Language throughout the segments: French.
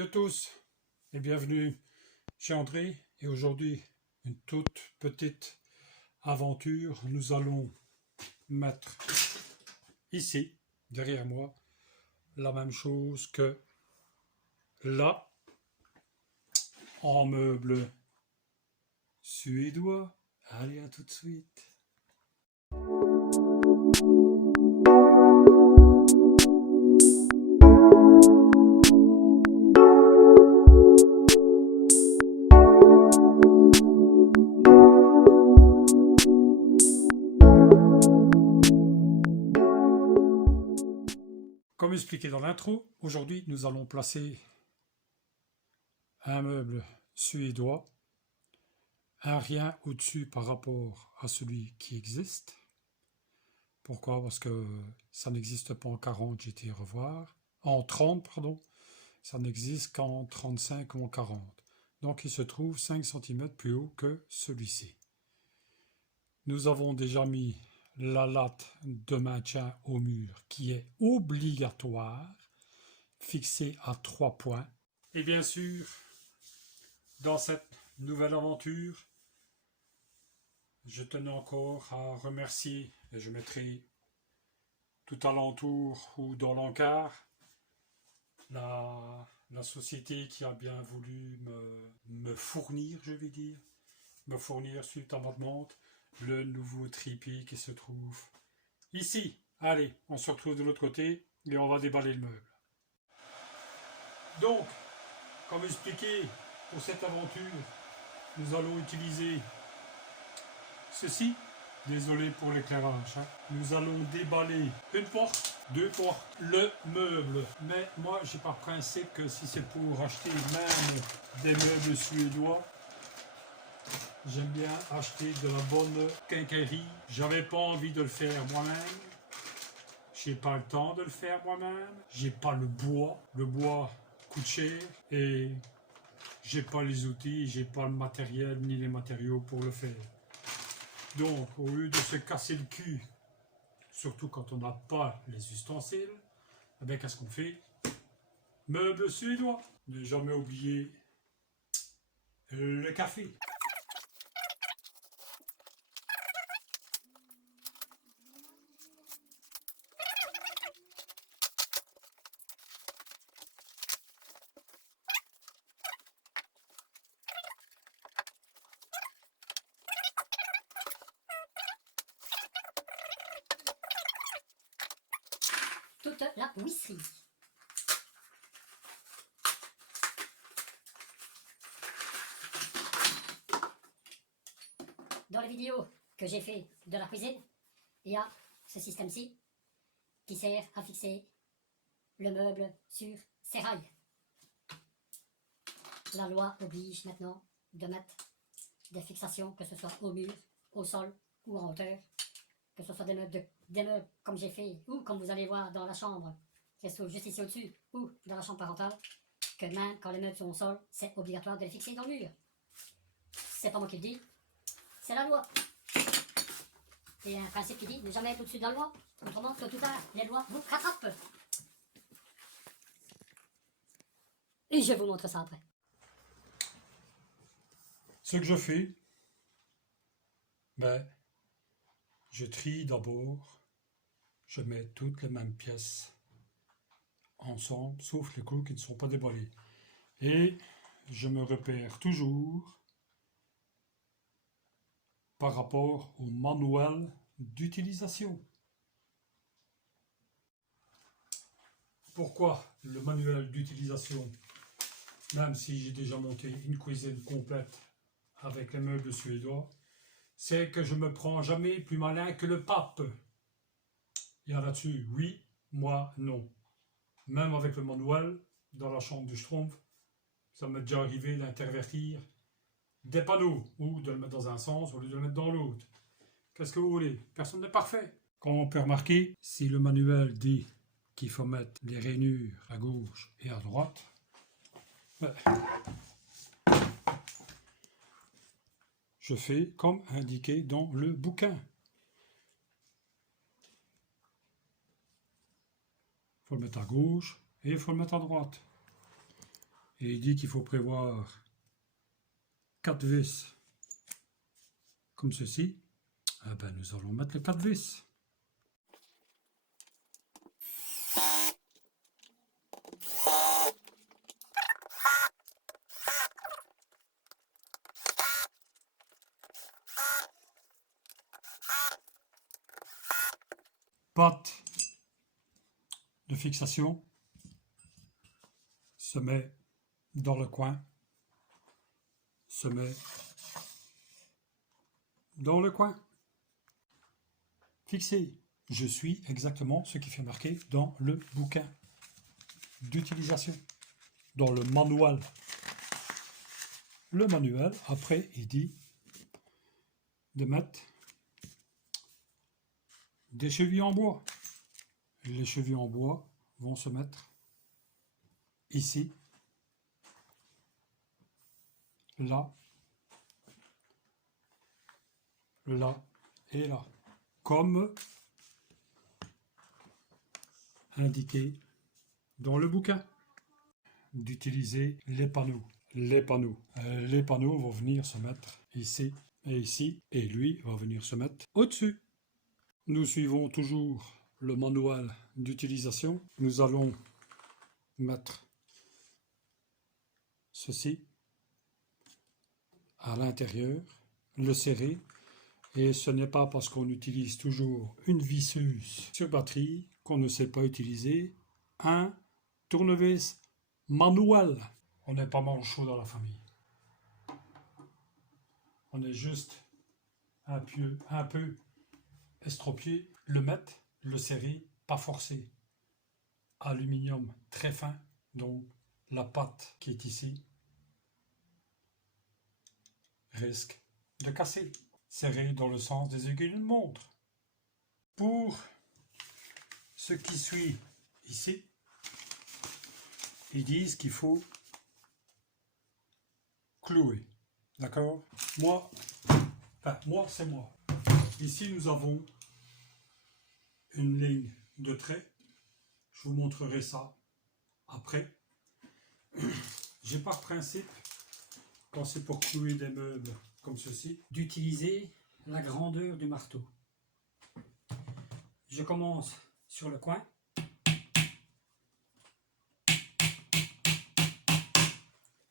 Salut à tous et bienvenue chez André. Et aujourd'hui, une toute petite aventure. Nous allons mettre ici, derrière moi, la même chose que là, en meuble suédois. Allez, à tout de suite. Comme expliqué dans l'intro, aujourd'hui nous allons placer un meuble suédois, un rien au-dessus par rapport à celui qui existe. Pourquoi? Parce que ça n'existe pas en 40, j'ai été revoir. En 30, pardon. Ça n'existe qu'en 35 ou en 40. Donc il se trouve 5 cm plus haut que celui-ci. Nous avons déjà mis la latte de maintien au mur qui est obligatoire, fixée à 3 points. Et bien sûr, dans cette nouvelle aventure, je tenais encore à remercier, et je mettrai tout alentour ou dans l'encart, la société qui a bien voulu me fournir, je vais dire, me fournir suite à ma demande, le nouveau trépied qui se trouve ici. Allez, on se retrouve de l'autre côté et on va déballer le meuble. Donc, comme expliqué, pour cette aventure, nous allons utiliser ceci. Désolé pour l'éclairage. Nous allons déballer une porte, deux portes, le meuble. Mais moi, j'ai par principe que si c'est pour acheter même des meubles suédois, j'aime bien acheter de la bonne quincaillerie. J'avais pas envie de le faire moi-même. J'ai pas le temps de le faire moi-même. J'ai pas le bois. Le bois coûte cher et j'ai pas les outils, j'ai pas le matériel ni les matériaux pour le faire. Donc, au lieu de se casser le cul, surtout quand on n'a pas les ustensiles, eh bien, qu'est-ce qu'on fait? Meuble suédois. Ne jamais oublier le café. Toute la huisserie. Dans les vidéos que j'ai fait de la cuisine, il y a ce système-ci qui sert à fixer le meuble sur ses rails. La loi oblige maintenant de mettre des fixations, que ce soit au mur, au sol ou en hauteur, que ce soit des meubles comme j'ai fait, ou comme vous allez voir dans la chambre, qui se trouve juste ici au-dessus, ou dans la chambre parentale, que même quand les meubles sont au sol, c'est obligatoire de les fixer dans le mur. C'est pas moi qui le dis, c'est la loi. Et un principe qui dit ne jamais être au-dessus de la loi, autrement, tôt ou tard, les lois vous rattrapent. Et je vous montre ça après. Ce que je fais, ben, je trie d'abord, je mets toutes les mêmes pièces ensemble, sauf les clous qui ne sont pas déballés. Et je me repère toujours par rapport au manuel d'utilisation. Pourquoi le manuel d'utilisation? Même si j'ai déjà monté une cuisine complète avec les meubles suédois, c'est que je me prends jamais plus malin que le pape. Il y a là-dessus, oui, moi, non. Même avec le manuel, dans la chambre du Schtroumpf, ça m'est déjà arrivé d'intervertir des panneaux, ou de le mettre dans un sens au lieu de le mettre dans l'autre. Qu'est-ce que vous voulez? Personne n'est parfait. Comme on peut remarquer, si le manuel dit qu'il faut mettre les rainures à gauche et à droite, ben, je fais comme indiqué dans le bouquin. Il faut le mettre à gauche et il faut le mettre à droite. Et il dit qu'il faut prévoir 4 vis comme ceci. Ah ben, nous allons mettre les 4 vis. Patte de fixation se met dans le coin, se met dans le coin. Fixé. Je suis exactement ce qui fait marquer dans le bouquin d'utilisation, dans le manuel. Le manuel, après, il dit de mettre des chevilles en bois. Les chevilles en bois vont se mettre ici, là, là et là, comme indiqué dans le bouquin. D'utiliser les panneaux. Les panneaux vont venir se mettre ici et ici, et lui va venir se mettre au-dessus. Nous suivons toujours le manuel d'utilisation. Nous allons mettre ceci à l'intérieur, le serrer, et ce n'est pas parce qu'on utilise toujours une visseuse sur batterie qu'on ne sait pas utiliser un tournevis manuel. On n'est pas manchot dans la famille. On est juste un peu estropié. Le mettre, le serrer, pas forcé. Aluminium très fin, donc la pâte qui est ici risque de casser. Serré dans le sens des aiguilles d'une montre. Pour ce qui suit ici, ils disent qu'il faut clouer. D'accord? Moi, c'est moi. Ici, nous avons une ligne de trait. Je vous montrerai ça après. J'ai par principe, quand c'est pour clouer des meubles comme ceci, d'utiliser la grandeur du marteau. Je commence sur le coin.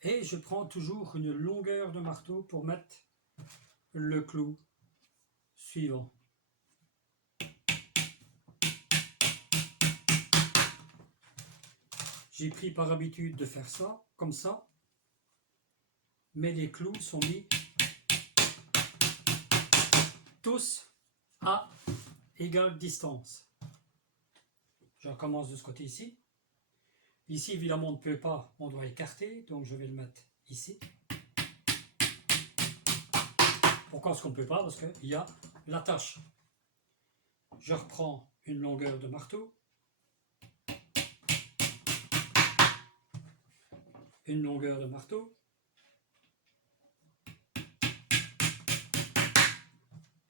Et je prends toujours une longueur de marteau pour mettre le clou suivant. J'ai pris par habitude de faire ça, comme ça, mais les clous sont mis tous à égale distance. Je recommence de ce côté ici. Ici, évidemment, on ne peut pas, on doit écarter, donc je vais le mettre ici. Pourquoi est-ce qu'on ne peut pas? Parce qu'il y a l'attache. Je reprends une longueur de marteau. Une longueur de marteau.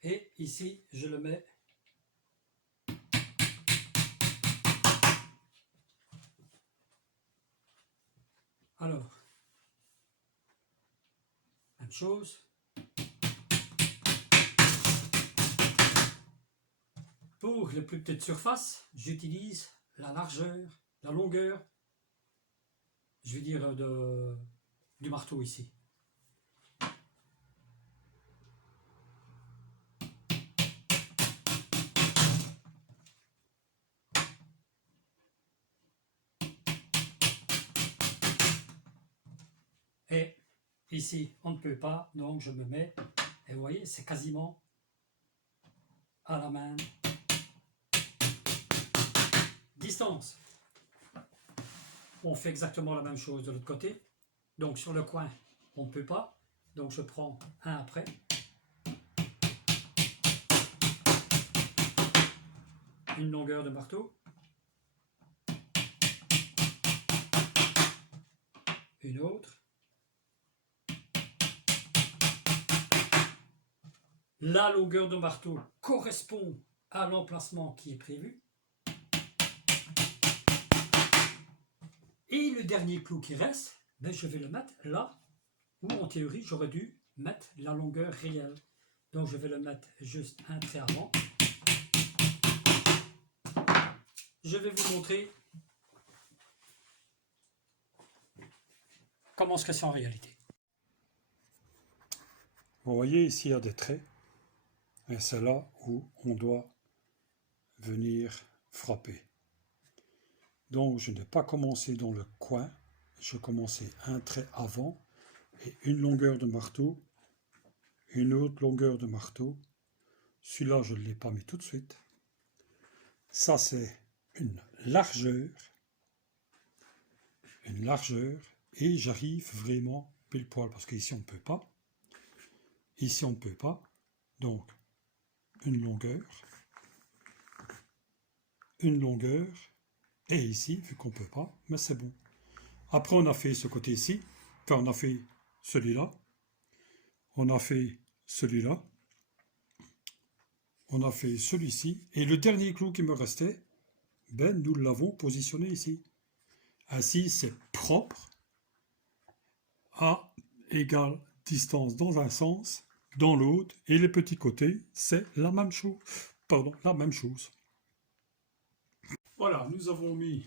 Et ici, je le mets alors. Même chose. Pour les plus petites surfaces, j'utilise la largeur, la longueur, je vais dire du marteau ici. Et ici, on ne peut pas, donc je me mets, et vous voyez, c'est quasiment à la même distance. On fait exactement la même chose de l'autre côté. Donc sur le coin, on ne peut pas. Donc je prends un après. Une longueur de marteau. Une autre. La longueur de marteau correspond à l'emplacement qui est prévu. Et le dernier clou qui reste, ben, je vais le mettre là où en théorie j'aurais dû mettre la longueur réelle. Donc je vais le mettre juste un trait avant. Je vais vous montrer comment ce que c'est en réalité. Vous voyez ici il y a des traits. Et c'est là où on doit venir frapper. Donc je n'ai pas commencé dans le coin. Je commençais un trait avant et une longueur de marteau, une autre longueur de marteau. Celui-là, je ne l'ai pas mis tout de suite. Ça, c'est une largeur, et j'arrive vraiment pile poil, parce qu'ici, on ne peut pas. Ici, on ne peut pas. Donc, une longueur, et ici, vu qu'on ne peut pas, mais c'est bon. Après, on a fait ce côté-ci, enfin, on a fait celui-là, on a fait celui-là, on a fait celui-ci, et le dernier clou qui me restait, ben, nous l'avons positionné ici. Ainsi, c'est propre, à égale distance dans un sens, dans l'autre, et les petits côtés, c'est la même chose. Pardon, la même chose. Voilà, nous avons mis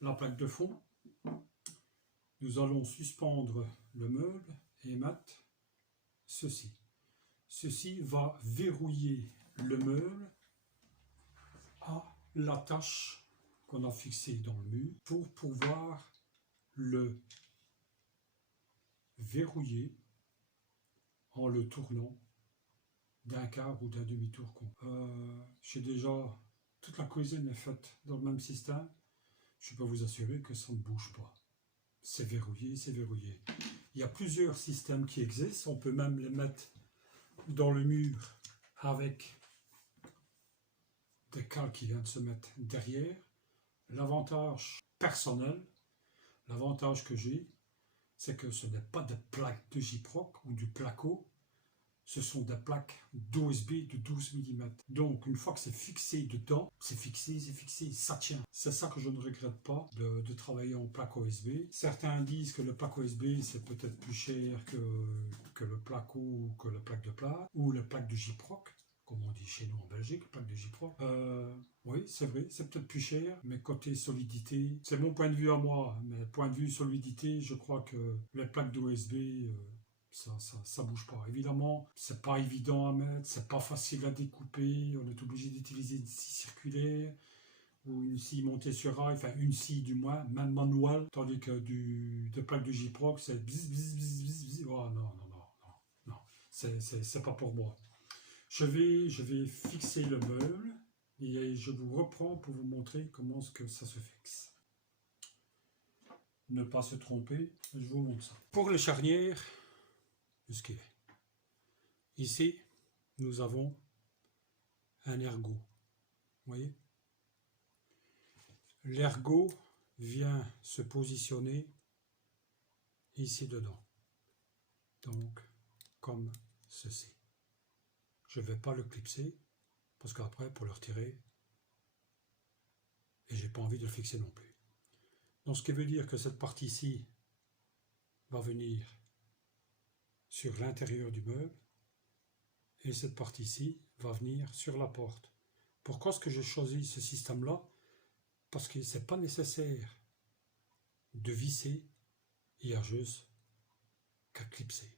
la plaque de fond. Nous allons suspendre le meuble et mettre ceci. Ceci va verrouiller le meuble à l'attache qu'on a fixée dans le mur pour pouvoir le verrouiller en le tournant d'un quart ou d'un demi-tour. J'ai déjà toute la cuisine est faite dans le même système. Je peux vous assurer que ça ne bouge pas. C'est verrouillé, c'est verrouillé. Il y a plusieurs systèmes qui existent. On peut même les mettre dans le mur avec des cales qui viennent se mettre derrière. L'avantage personnel, l'avantage que j'ai, c'est que ce n'est pas des plaques de Gyproc ou du placo, ce sont des plaques d'OSB de 12 mm. Donc une fois que c'est fixé dedans, c'est fixé, ça tient. C'est ça que je ne regrette pas de travailler en plaque OSB. Certains disent que le plaque OSB c'est peut-être plus cher que le placo ou que la plaque de plâtre, ou la plaque de Gyproc, comme on dit chez nous en Belgique, plaque de Gyproc. Oui, c'est vrai, c'est peut-être plus cher, mais côté solidité, c'est mon point de vue à moi, mais point de vue solidité, je crois que les plaques d'OSB, ça bouge pas. Évidemment, c'est pas évident à mettre, c'est pas facile à découper, on est obligé d'utiliser une scie circulaire, ou une scie montée sur rail, enfin une scie du moins, même manuelle, tandis que de plaques de Gyproc, c'est bzz, bzz, bzz, bzz, bzz. Oh non, c'est pas pour moi. Je vais fixer le meuble et je vous reprends pour vous montrer comment ce que ça se fixe. Ne pas se tromper, je vous montre ça. Pour les charnières, ce qui est. Ici, nous avons un ergot. Vous voyez? L'ergot vient se positionner ici dedans. Donc, comme ceci. Je ne vais pas le clipser, parce qu'après, pour le retirer, et j'ai pas envie de le fixer non plus. Donc, ce qui veut dire que cette partie-ci va venir sur l'intérieur du meuble, et cette partie-ci va venir sur la porte. Pourquoi est-ce que j'ai choisi ce système-là? Parce que ce n'est pas nécessaire de visser, il y a juste qu'à clipser.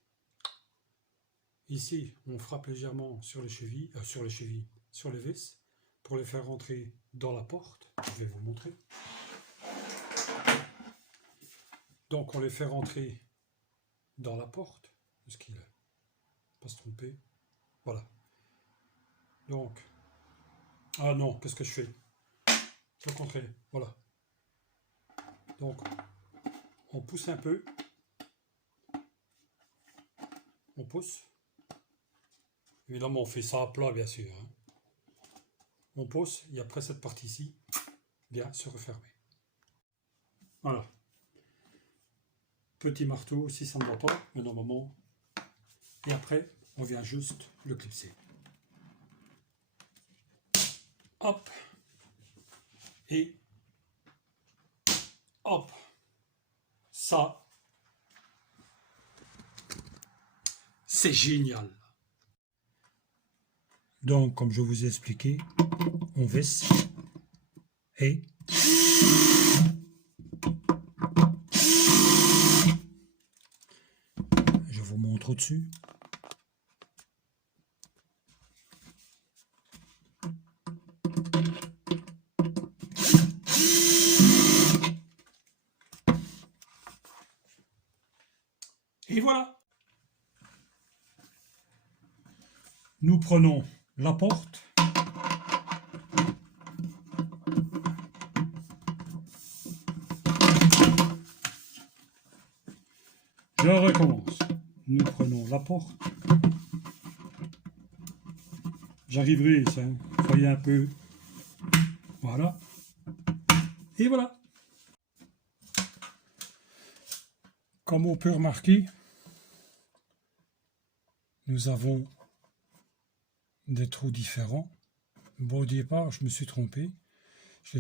Ici, on frappe légèrement sur les chevilles, sur les vis, pour les faire rentrer dans la porte. Je vais vous montrer. Donc on les fait rentrer dans la porte, ce qu'il ne pas se tromper. Voilà. Donc, ah non, qu'est-ce que je fais? C'est le contraire, voilà. Donc, on pousse un peu. On pousse. Évidemment, on fait ça à plat, bien sûr. Hein. On pousse, et après cette partie-ci vient se refermer. Voilà. Petit marteau, si ça ne va pas, mais normalement. Et après, on vient juste le clipser. Hop. Et hop. Ça, c'est génial. Donc, comme je vous ai expliqué, on visse et je vous montre au-dessus. Et voilà. Nous prenons la porte. Je recommence. Nous prenons la porte. J'arriverai, ça. Soyez un peu. Voilà. Et voilà. Comme on peut remarquer, nous avons des trous différents. Bon, au départ, je me suis trompé. Je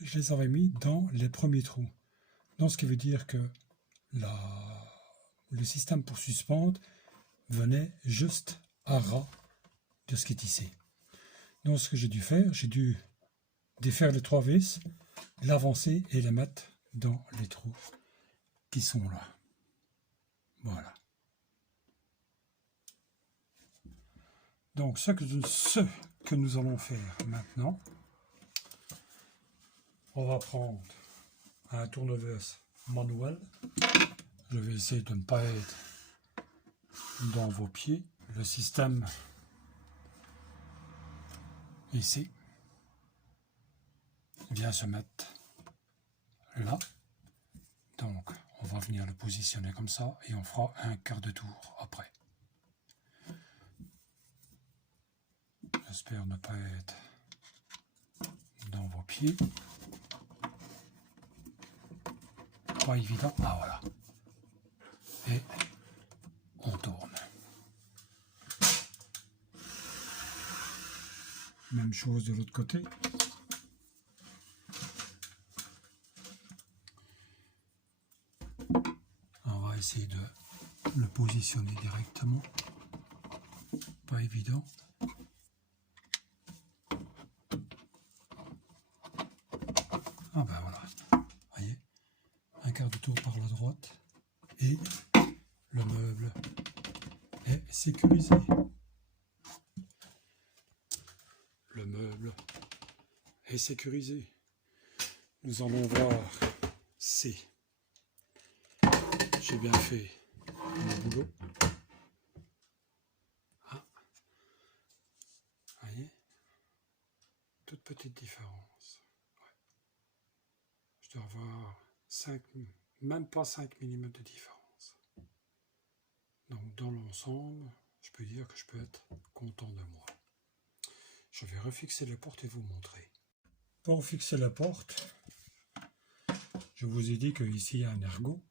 les avais mis dans les premiers trous. Donc, ce qui veut dire que le système pour suspendre venait juste à ras de ce qui est ici. Donc, ce que j'ai dû faire, j'ai dû défaire les 3 vis, l'avancer et les mettre dans les trous qui sont là. Voilà. Donc, ce que nous allons faire maintenant, on va prendre un tournevis manuel. Je vais essayer de ne pas être dans vos pieds. Le système ici vient se mettre là. Donc, on va venir le positionner comme ça et on fera un quart de tour après. J'espère ne pas être dans vos pieds. Pas évident. Ah voilà. Et on tourne. Même chose de l'autre côté. On va essayer de le positionner directement. Pas évident. Ah ben voilà, voyez, un quart de tour par la droite et le meuble est sécurisé. Le meuble est sécurisé. Nous allons voir si j'ai bien fait mon boulot. Ah, voyez, toute petite différence. Je dois avoir 5, même pas 5 mm de différence. Donc dans l'ensemble, je peux dire que je peux être content de moi. Je vais refixer les portes et vous montrer. Pour fixer la porte, je vous ai dit qu'ici il y a un ergot.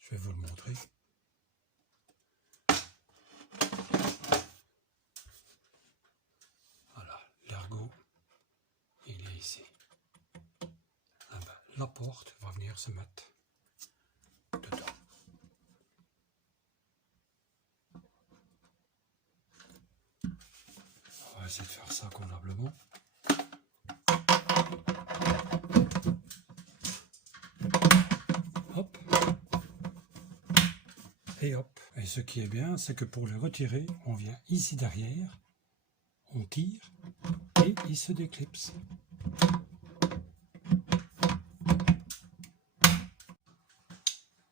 Je vais vous le montrer. Voilà, l'ergot, il est ici. Ah ben, la porte va venir se mettre dedans. On va essayer de faire ça convenablement. Hop. Et hop. Et ce qui est bien, c'est que pour le retirer, on vient ici derrière, on tire et il se déclipse.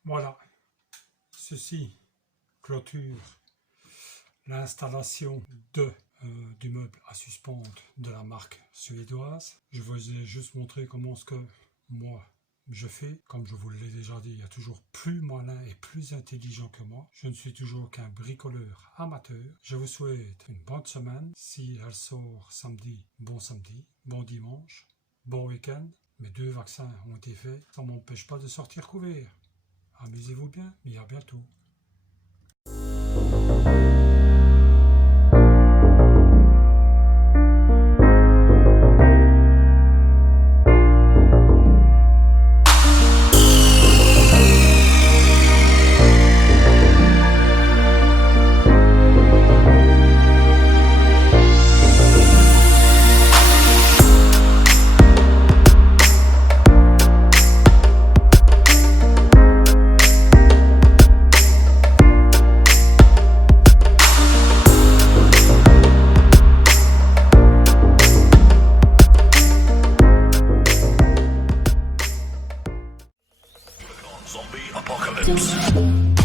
Voilà. Ceci clôture l'installation du meuble à suspendre de la marque suédoise. Je vous ai juste montré comment ce que moi je fais. Comme je vous l'ai déjà dit, il y a toujours plus malin et plus intelligent que moi. Je ne suis toujours qu'un bricoleur amateur. Je vous souhaite une bonne semaine. Si elle sort samedi, bon dimanche, bon week-end. Mes 2 vaccins ont été faits. Ça ne m'empêche pas de sortir couvert. Amusez-vous bien et à bientôt. Zombie apocalypse.